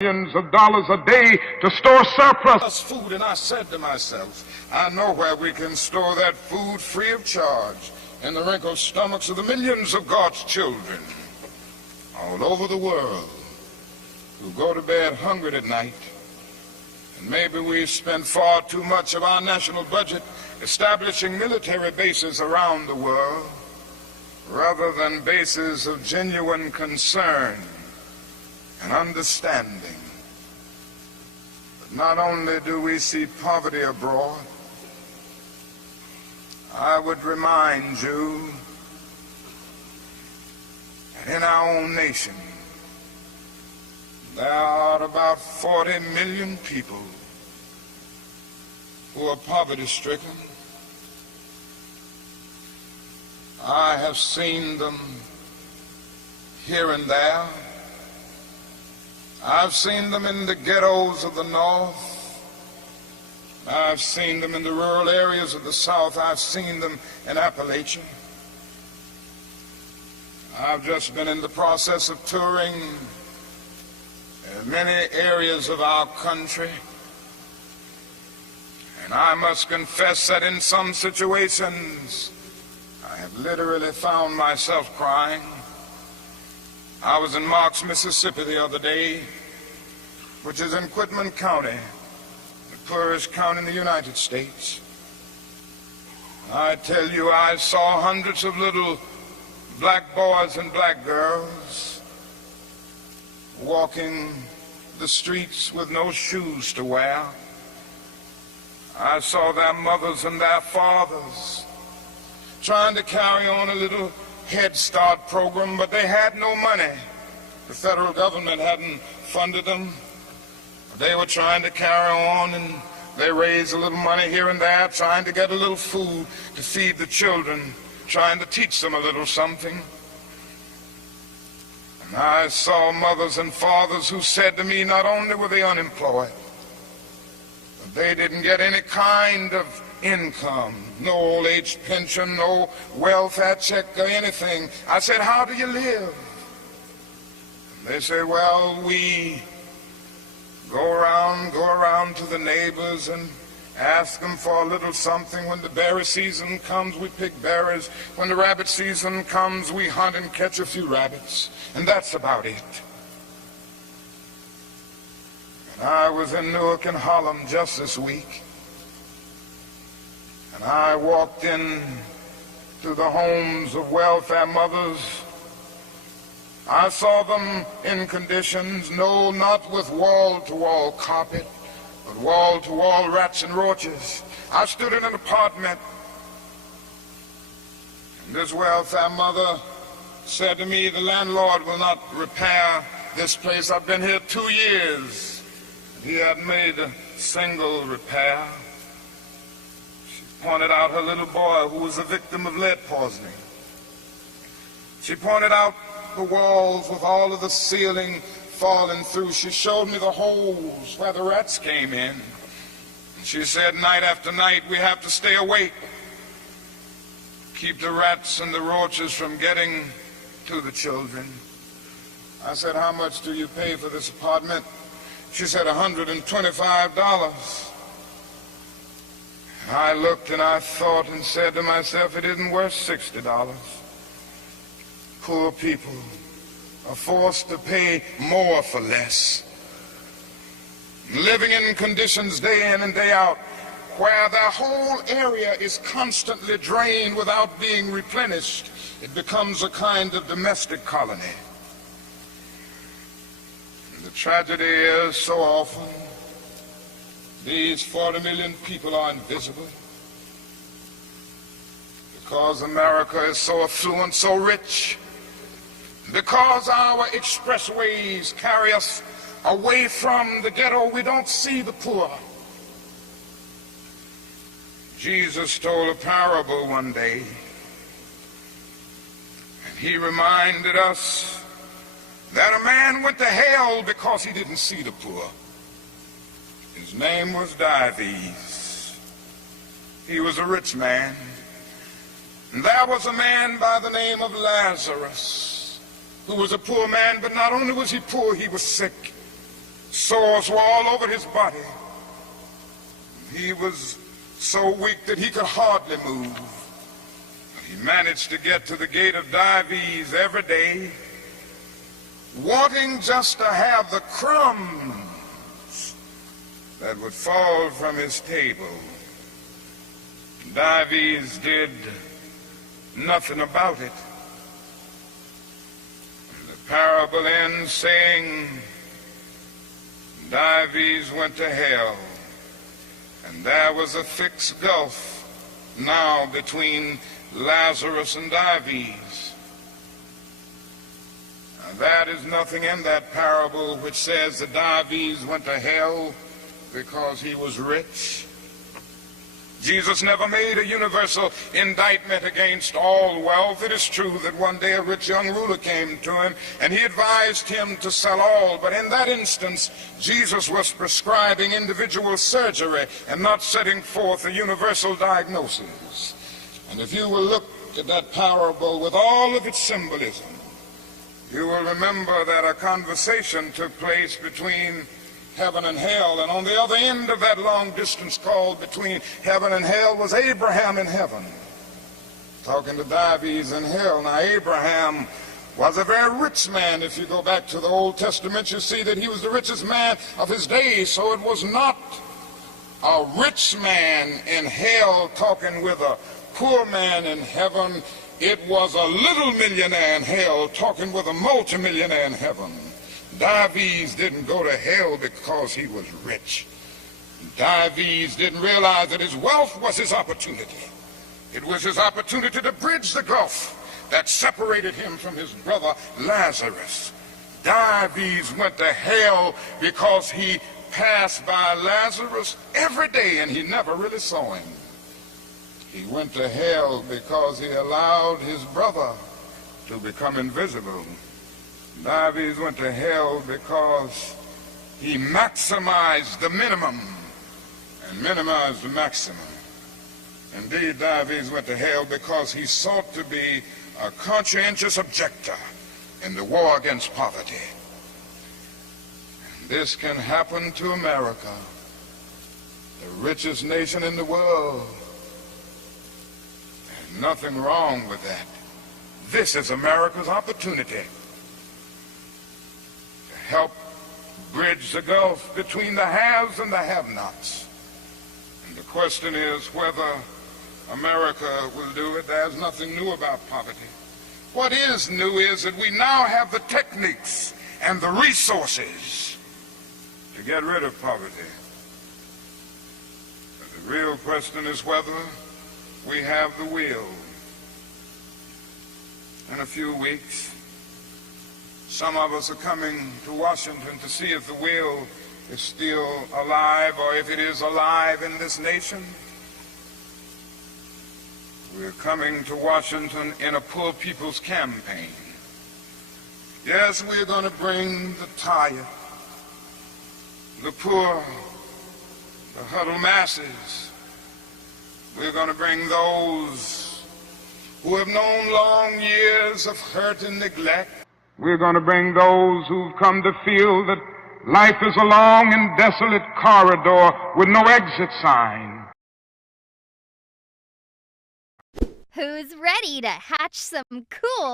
Millions of dollars a day to store surplus food, and I said to myself, I know where we can store that food free of charge, in the wrinkled stomachs of the millions of God's children all over the world who go to bed hungry at night. And maybe we've spent far too much of our national budget establishing military bases around the world rather than bases of genuine concern and understanding. But not only do we see poverty abroad, I would remind you that in our own nation there are about 40 million people who are poverty-stricken. I have seen them here and there. I've seen them in the ghettos of the North. I've seen them in the rural areas of the South. I've seen them in Appalachia. I've just been in the process of touring many areas of our country. And I must confess that in some situations, I have literally found myself crying. I was in Marks, Mississippi the other day, which is in Quitman County, the poorest county in the United States. I tell you, I saw hundreds of little black boys and black girls walking the streets with no shoes to wear. I saw their mothers and their fathers trying to carry on a little Head Start program, but they had no money. The federal government hadn't funded them. They were trying to carry on, and they raised a little money here and there, trying to get a little food to feed the children, trying to teach them a little something. And I saw mothers and fathers who said to me, not only were they unemployed, but they didn't get any kind of income, no old age pension, no welfare check or anything. I said, how do you live? And they say, well, we go around to the neighbors and ask them for a little something. When the berry season comes, we pick berries. When the rabbit season comes, we hunt and catch a few rabbits. And that's about it. And I was in Newark and Harlem just this week. And I walked in to the homes of welfare mothers. I saw them in conditions, no, not with wall-to-wall carpet, but wall-to-wall rats and roaches. I stood in an apartment, and this welfare mother said to me, the landlord will not repair this place. I've been here 2 years. He hadn't made a single repair. Pointed out her little boy who was a victim of lead poisoning. She pointed out the walls with all of the ceiling falling through. She showed me the holes where the rats came in. And she said, night after night, we have to stay awake, keep the rats and the roaches from getting to the children. I said, how much do you pay for this apartment? She said, $125. I looked and I thought and said to myself, it isn't worth $60. Poor people are forced to pay more for less, living in conditions day in and day out where their whole area is constantly drained without being replenished. It becomes a kind of domestic colony. And the tragedy is so often these 40 million people are invisible because America is so affluent, so rich, because our expressways carry us away from the ghetto. We don't see the poor. Jesus told a parable one day, and he reminded us that a man went to hell because he didn't see the poor. His name was Dives. He was a rich man. And there was a man by the name of Lazarus who was a poor man, but not only was he poor, he was sick. sores were all over his body. He was so weak that he could hardly move. He managed to get to the gate of Dives every day, wanting just to have the crumbs that would fall from his table. Dives did nothing about it. The parable ends saying, Dives went to hell, and there was a fixed gulf now between Lazarus and Dives. Now, that is nothing in that parable which says that Dives went to hell because he was rich. Jesus never made a universal indictment against all wealth. It is true that one day a rich young ruler came to him and he advised him to sell all, but in that instance Jesus was prescribing individual surgery and not setting forth a universal diagnosis. And if you will look at that parable with all of its symbolism, you will remember that a conversation took place between heaven and hell, and on the other end of that long distance call between heaven and hell was Abraham in heaven, talking to Dives in hell. Now, Abraham was a very rich man. If you go back to the Old Testament, you see that he was the richest man of his days, so it was not a rich man in hell talking with a poor man in heaven. It was a little millionaire in hell talking with a multimillionaire in heaven. Dives didn't go to hell because he was rich. Dives didn't realize that his wealth was his opportunity. It was his opportunity to bridge the gulf that separated him from his brother Lazarus. Dives went to hell because he passed by Lazarus every day and he never really saw him. He went to hell because he allowed his brother to become invisible. Dives went to hell because he maximized the minimum and minimized the maximum. Indeed, Dives went to hell because he sought to be a conscientious objector in the war against poverty. And this can happen to America, the richest nation in the world. There's nothing wrong with that. This is America's opportunity help bridge the gulf between the haves and the have-nots. And the question is whether America will do it. There's nothing new about poverty. What is new is that we now have the techniques and the resources to get rid of poverty. But the real question is whether we have the will. In a few weeks, some of us are coming to Washington to see if the will is still alive or if it is alive in this nation. We're coming to Washington in a poor people's campaign. Yes, we're going to bring the tired, the poor, the huddled masses. We're going to bring those who have known long years of hurt and neglect. We're going to bring those who've come to feel that life is a long and desolate corridor with no exit sign. Who's ready to hatch some cool